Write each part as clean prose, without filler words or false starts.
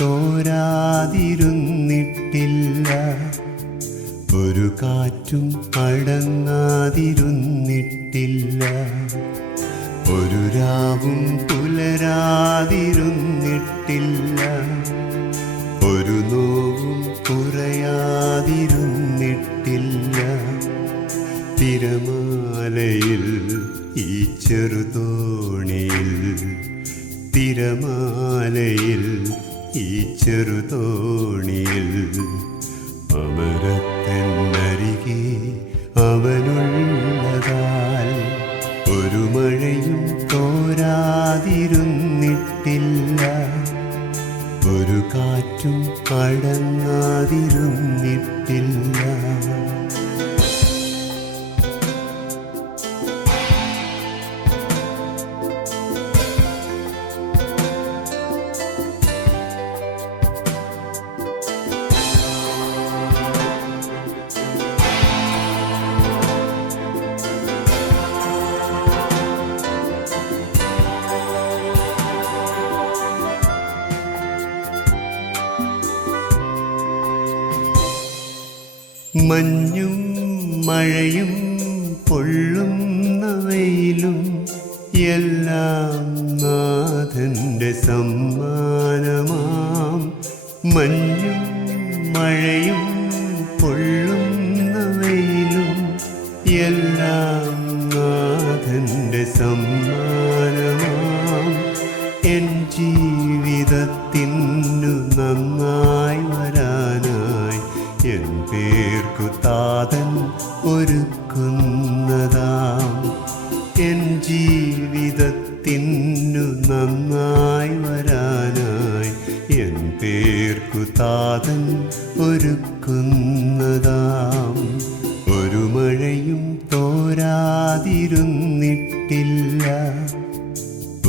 തോരാതിരുന്നിട്ടില്ല, ഒരു കാറ്റും അടങ്ങാതിരുന്നിട്ടില്ല, ഒരു രാവും പുലരാതിരുന്നിട്ടില്ല, ഒരു നോവും കുറയാതിരുന്നിട്ടില്ല. തിരമാലയിൽ ഈ ചെറുതോണിയിൽ, തിരമാലയിൽ ഈ ചെറുതോണിയിൽ, അമരത്തന്നരികെ അവനുള്ളതാൽ ഒരു മഴയും തോരാതിരുന്നിട്ടില്ല, ഒരു കാറ്റും അടങ്ങാതിരുന്നിട്ടില്ല. മഞ്ഞും മഴയും പൊള്ളുന്ന വെയിലും എല്ലാം നാഥന്റെ സമ്മാനമാം. മഞ്ഞും മഴയും പൊള്ളുന്ന വെയിലും എല്ലാം നാഥന്റെ സമ്മാനമാം. എൻ ജീവിതത്തിനു നന്നായി വരാനായി എൻ പേർക്കു താതൻ ഒരുക്കുന്നതാം. എൻ ജീവിതത്തിനു നന്നായി വരാനായി എൻ പേർക്കു താതൻ ഒരുക്കുന്നതാം. ഒരു മഴയും തോരാതിരുന്നിട്ടില്ല,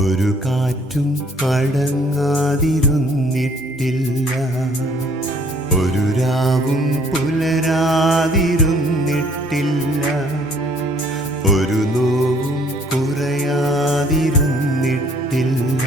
ഒരു കാറ്റും അടങ്ങാതിരുന്നിട്ടില്ല, ഒരു രാവും പുലരാതിരുന്നിട്ടില്ല, ഒരു നോവും കുറയാതിരുന്നിട്ടില്ല.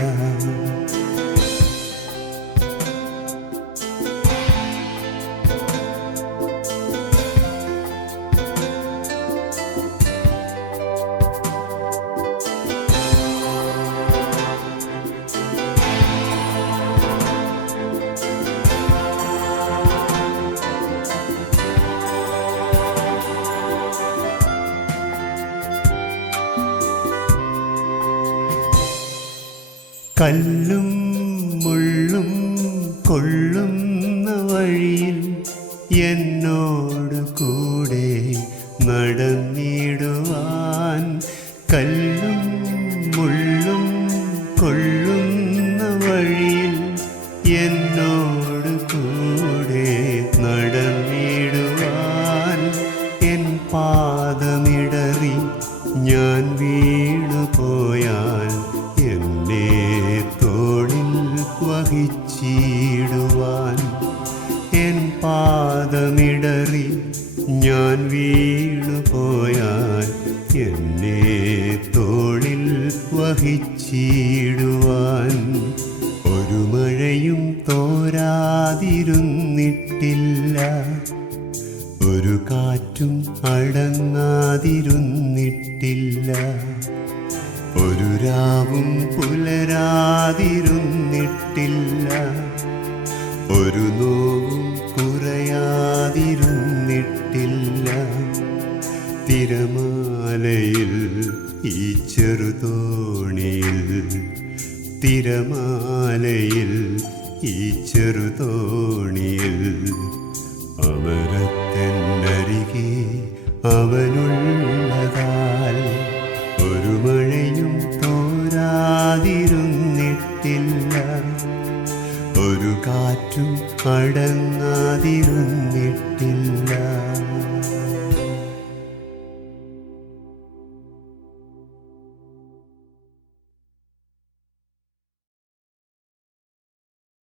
കല്ലും മുള്ളും കൊള്ളുന്ന വഴിയിൽ എന്നോട് കൂടെ നടന്നിടുവാൻ. കല്ലും മുള്ളും കൊള്ളുന്ന വഴിയിൽ എന്നോട് കൂടെ നടന്നിടുവാൻ. എൻ പാദമിടറി ഞാൻ വീണുപോയാൽ എന്നെ തോളിൽ വഹിച്ചിടുവാൻ. എൻ പാദമിടറി ഞാൻ വീണുപോയാൽ എന്നെ തോളിൽ വഹിച്ചിടുവാൻ. ഒരു മഴയും തോരാതിരുന്നിട്ടില്ല, ഒരു കാറ്റും അടങ്ങാതിരുന്നിട്ടില്ല, ഒരു രാവും പുലരാതിരുന്നിട്ടില്ല, ഒരു നോവും കുറയാതിരുന്നിട്ടില്ല. തിരമാലയിൽ ഈ ചെറുതോണിയിൽ, തിരമാലയിൽ ഈ ചെറുതോണിയിൽ, അമരത്തന്നരികെ അവനുള്ളതാൽ ഒരു മഴയും തോരാതിരുന്നിട്ടില്ല, ഒരു കാറ്റും അടങ്ങാതിരുന്നിട്ടില്ല.